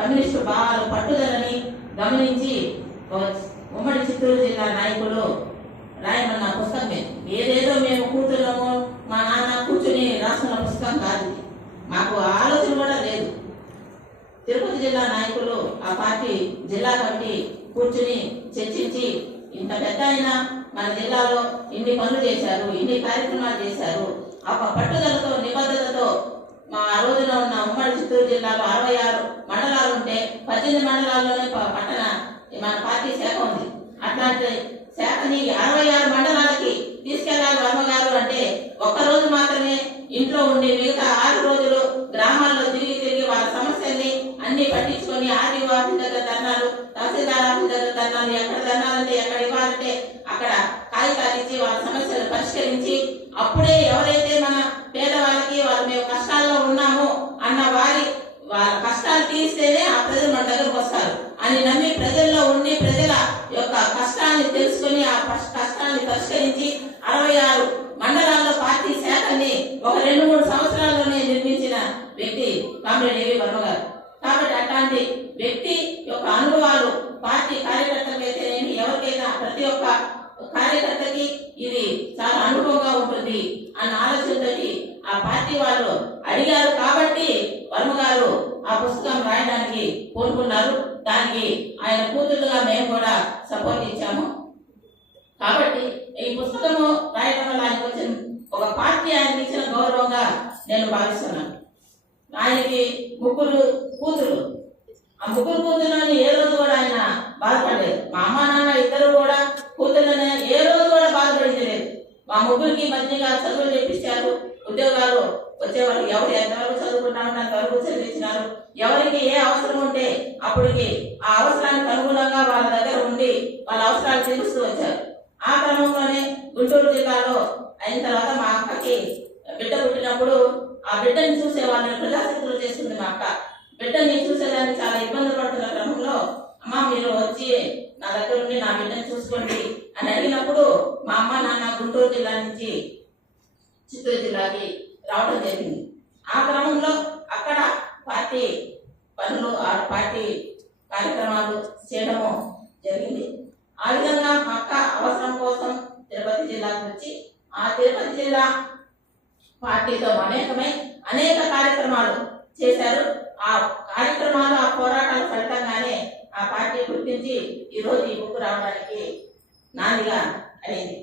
Communist భావాలు పట్టుదలని గమనించి ఉమ్మడి చిత్తూరు జిల్లా నాయకులు రాయమన్న పుస్తకం ఏదేదో మేము కూతుళ్ళము మా నాన్న కూర్చుని రాస్తున్న పుస్తకం కాదు మాకు ఆలోచన కూడా లేదు. తిరుపతి జిల్లా నాయకులు ఆ పార్టీ జిల్లా కమిటీ కూర్చుని చర్చించి ఇంత పెద్ద అయినా మన జిల్లాలో ఇన్ని పనులు చేశారు ఇన్ని కార్యక్రమాలు చేశారు ఆ పట్టుదలతో నిబద్ధతతో మా ఆ రోజున ఉన్న ఉమ్మడి చిత్తూరు జిల్లాలో అరవై ఆరు మండలాలు ఉంటే పద్దెనిమిది మండలాల్లోనే పట్టణ మన పార్టీ శాఖ ఉంది. అట్లాంటి శాఖని అరవై ఆరు మండలాలకి తీసుకెళ్ళాలి వర్మగారు అంటే ఒక్క రోజు మాత్రమే ఇంట్లో ఉండి మిగతా ఆరు రోజులు గ్రామాల్లో తిరిగి తిరిగి వాళ్ళ సమస్యల్ని అన్ని పట్టించుకొని ఆర్డీఓ ఆఫీస్ దగ్గర ధర్నాలు తహసీల్దార్ ఆఫీస్ దగ్గర ధర్నాలు ఎక్కడ ధర్నాలంటే ఎక్కడ ఇవ్వాలంటే అక్కడ కాగితాలు ఇచ్చి వాళ్ళ సమస్యలు పరిష్కరించి అప్పుడే ఎవరైతే మన పేదవాళ్ళకి వాళ్ళు మేము కష్టాల్లో ఉన్నాము అన్న వారి వాళ్ళ కష్టాలు తీస్తేనే ఆ ప్రజలు మన దగ్గరకు వస్తారు. అని నమ్మి ప్రజల్లో ఉండి ప్రజల యొక్క కష్టాన్ని తెలుసుకొని ఆ కష్ట- కష్టాన్ని పరిష్కరించి అరవై ఆరు మండలాల్లో పార్టీ శాఖని ఒక రెండు మూడు సంవత్సరాల్లోనే నిర్మించిన వ్యక్తి కామ్రేడ్ ఏవి వర్మ గారు. కాబట్టి అట్లాంటి వ్యక్తి యొక్క అనుభవాలు పార్టీ కార్యకర్తలకైతేనేమి ఎవరికైనా ప్రతి ఒక్క కార్యకర్తకి ఇది చాలా అనుభవంగా ఉంటుంది అన్న ఆలోచనతోటి ఆ పార్టీ వాళ్ళు అడిగారు కాబట్టి వర్మ గారు ఆ పుస్తకం రాయడానికి కోరుకున్నారు దానికి ఆయన కూతురుగా మేము కూడా సపోర్ట్ ఇచ్చాము. కాబట్టి ఈ పుస్తకము రాయడం వల్ల ఆయనకు వచ్చిన ఒక పార్టీ ఆయనకి ఇచ్చిన గౌరవంగా నేను భావిస్తున్నాను. ఆయనకి ముగ్గురు కూతురు. ఆ ముగ్గురు కూతురుని ఏ రోజు కూడా ఆయన బాధపడలేదు. మా అమ్మ నాన్న ఇద్దరు కూడా కూతురుని ఏ రోజు కూడా బాధపడించలేదు. మా ముగ్గురికి మంచిగా చదువులు చెప్పించారు ఉద్యోగాలు వచ్చేవాళ్ళు ఎవరు ఎంతవరకు చదువుకున్నారు ఎవరికి ఏ అవసరం ఉంటే అప్పటికి ఆ అవసరానికి అనుగుణంగా వాళ్ళ దగ్గర ఉండి వాళ్ళ అవసరాలు తీరుస్తూ వచ్చారు. ఆ క్రమంలోనే గుంటూరు జిల్లాలో అయిన తర్వాత మా అక్కకి బిడ్డ పుట్టినప్పుడు ఆ బిడ్డని చూసే వాళ్ళని ప్రజాశక్తులు చేస్తుంది మా అక్క. బిడ్డని చూసేదానికి చాలా ఇబ్బందులు పడుతున్న క్రమంలో అమ్మ మీరు వచ్చి నా దగ్గర ఉండి నా బిడ్డని చూసుకోండి అని అడిగినప్పుడు మా అమ్మ నాన్న గుంటూరు జిల్లా నుంచి చిత్తూరు జిల్లాకి రావడం జరిగింది. ఆ క్రమంలో అక్కడ పార్టీ పనులు ఆ పార్టీ కార్యక్రమాలు చేయడము జరిగింది. ఆ విధంగా మా అక్క అవసరం కోసం తిరుపతి జిల్లాకు వచ్చి ఆ తిరుపతి జిల్లా పార్టీతో అనేకమై అనేక కార్యక్రమాలు చేశారు. ఆ కార్యక్రమాలు ఆ పోరాటాల ఫలితంగానే ఆ పార్టీ గుర్తించి ఈరోజు ఈ బుక్ రావడానికి నాందిగా అయింది.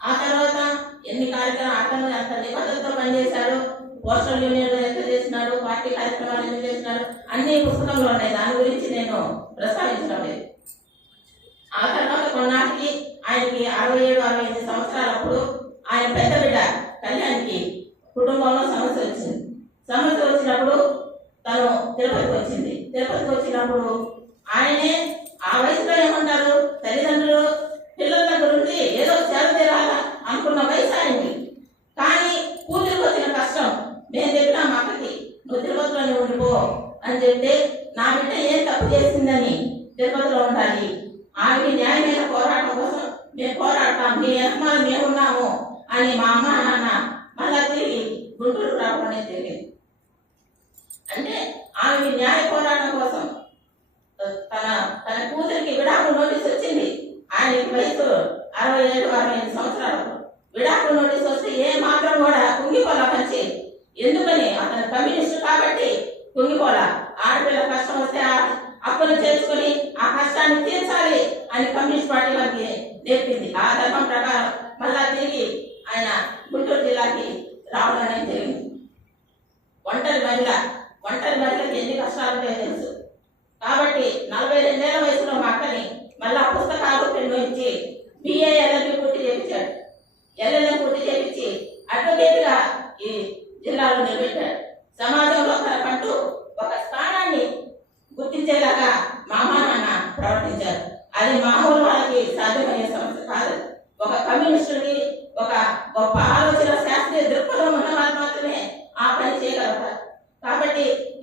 ఆ తర్వాత ఎన్ని కార్యక్రమాలు అతను ఎంత నిబద్ధతతో పనిచేశాడు పోస్టల్ యూనియన్ చేసినాడు పార్టీ కార్యక్రమాలు ఎందుకు చేసినాడు అన్ని పుస్తకంలో ఉన్నాయి. దాని గురించి నేను ప్రస్తావించడం లేదు. ఆ తర్వాత కొన్నాటికి ఆయనకి అరవై ఏడు అరవై ఎనిమిది సంవత్సరాలప్పుడు ఆయన పెద్ద బిడ్డ కళ్యాణ్కి కుటుంబంలో సమస్య వచ్చింది. సమస్య వచ్చినప్పుడు తను తిరుపతికి వచ్చింది. తిరుపతికి వచ్చినప్పుడు ఆయనే ఆ వయసులో ఏమంటారు తల్లిదండ్రులు పిల్లల దగ్గర ఉండి ఏదో సేవ తీరాలా అనుకున్న వయసు ఆయనకి కానీ కూతురికి వచ్చిన కష్టం నేను చెప్పినా మా అక్కకి నువ్వు తిరుపతిలోనే ఉండిపో అని చెప్తే నా బిడ్డ ఏం తప్పు చేసిందని తిరుపతిలో ఉండాలి. ఆమె న్యాయమైన పోరాటం కోసం మేము పోరాడతాం. మీ మేము మేమున్నాము అని మా అమ్మ నాన్న మళ్ళా తిరిగి గుంటూరు రాకుండా తిరిగి అంటే ఆమె న్యాయ పోరాటం కోసం తన తన కూతురికి విడాకుల నోటీస్ వచ్చింది. ఆయనకి వయసు అరవై ఏడు అరవై ఐదు సంవత్సరాలు. విడాకుల నోటీస్ వస్తే ఏ మాత్రం కూడా కుంగిపోలా మంచి ఎందుకని? అతను కమ్యూనిస్ట్ కాబట్టి కుంగిపోలా ఆడపిల్ల కష్టం వస్తే అప్పులు చేసుకుని ఆ కష్టాన్ని తీర్చాలి అని కమ్యూనిస్ట్ పార్టీ వారికి నేర్పింది. ఆ ధర్మం ప్రకారం మళ్ళా తిరిగి ఆయన గుంటూరు జిల్లాకి రావడం అనేది జరిగింది. ఒంటరి మహిళ ఒంటరి మహిళకి ఎన్ని కష్టాలు తెలుసు. కాబట్టి నలభై రెండేళ్ళ వయసులో మా అక్కని మళ్ళా పుస్తకాలు పెన్ను ఇచ్చి బిఏ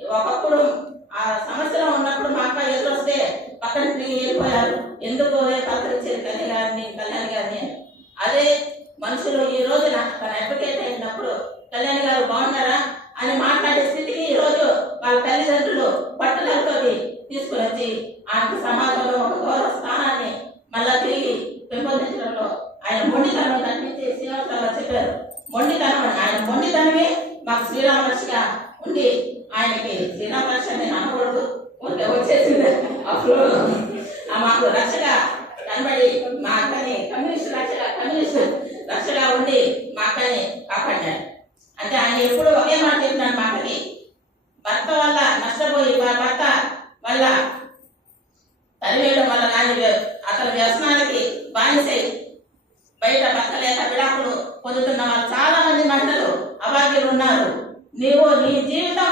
ఒకప్పుడు ఆ సమస్యలో ఉన్నప్పుడు మా అక్క ఎదురొస్తే పక్కన తిరిగి వెళ్ళిపోయారు. ఎందుకు పలకరించేది కళ్యాణ్ గారిని కళ్యాణ్ గారిని? అదే మనుషులు ఈ రోజున తన అడ్వకేట్ అయినప్పుడు కళ్యాణ్ గారు బాగున్నారా అని మాట్లాడే స్థితికి ఈ రోజు వాళ్ళ తల్లిదండ్రులు పట్టుదలతో తీసుకుని వచ్చి ఆయన సమాజంలో ఒక గౌరవ స్థానాన్ని మళ్ళా తిరిగి పెంపొందించడంలో ఆయన మొండితనం కనిపించి శ్రీనివాసరావు చెప్పారు. మొండితనం ఆయన మొండితనమే మాకు శ్రీరామ ఉంది ఉండి ఆయనకి శ్రీరామ నేను అనకూడదు ఉంటే వచ్చేసింది. అప్పుడు ఆ మాకు రక్షగా కనబడి మా అక్కని కమ్యూనిస్ట్ రక్షగా కమ్యూనిస్ట్ రక్షగా ఉండి మా అక్కని కాపాడాడు అంటే ఆయన ఎప్పుడు ఒకే మాట చెప్పినాడు మా అక్కకి. భర్త వల్ల నష్టపోయి వాళ్ళ భర్త వల్ల తరివేయడం వల్ల నాని వ్య- అతని వ్యసనాలకి బానిసై బయట భర్త లేక విడాకులు పొందుతున్న వాళ్ళు చాలా మంది మహిళలు అభాగ్యులు ఉన్నారు. నీవు నీ జీవితం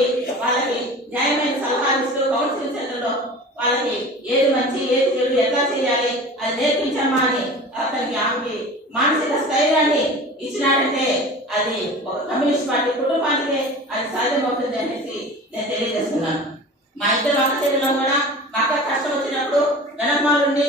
మంది వాళ్ళకి న్యాయమైన సలహాలు ఇస్తూ కౌన్సిలింగ్ సెంటర్లో వాళ్ళకి ఏది మంచి ఏది చెడు ఎట్లా చేయాలి అది నేర్పించమ్మా అని అతనికి ఆమెకి మానసిక స్థైర్యాన్ని ఇచ్చినాడంటే అది ఒక కమ్యూనిస్ట్ పార్టీ కుటుంబానికి అది సాధ్యమవుతుంది అనేసి నేను తెలియజేస్తున్నాను. మా ఇద్దరు అక్క చెల్లెలో కూడా మా అక్క కష్టం వచ్చినప్పుడు వెనకమాలుండి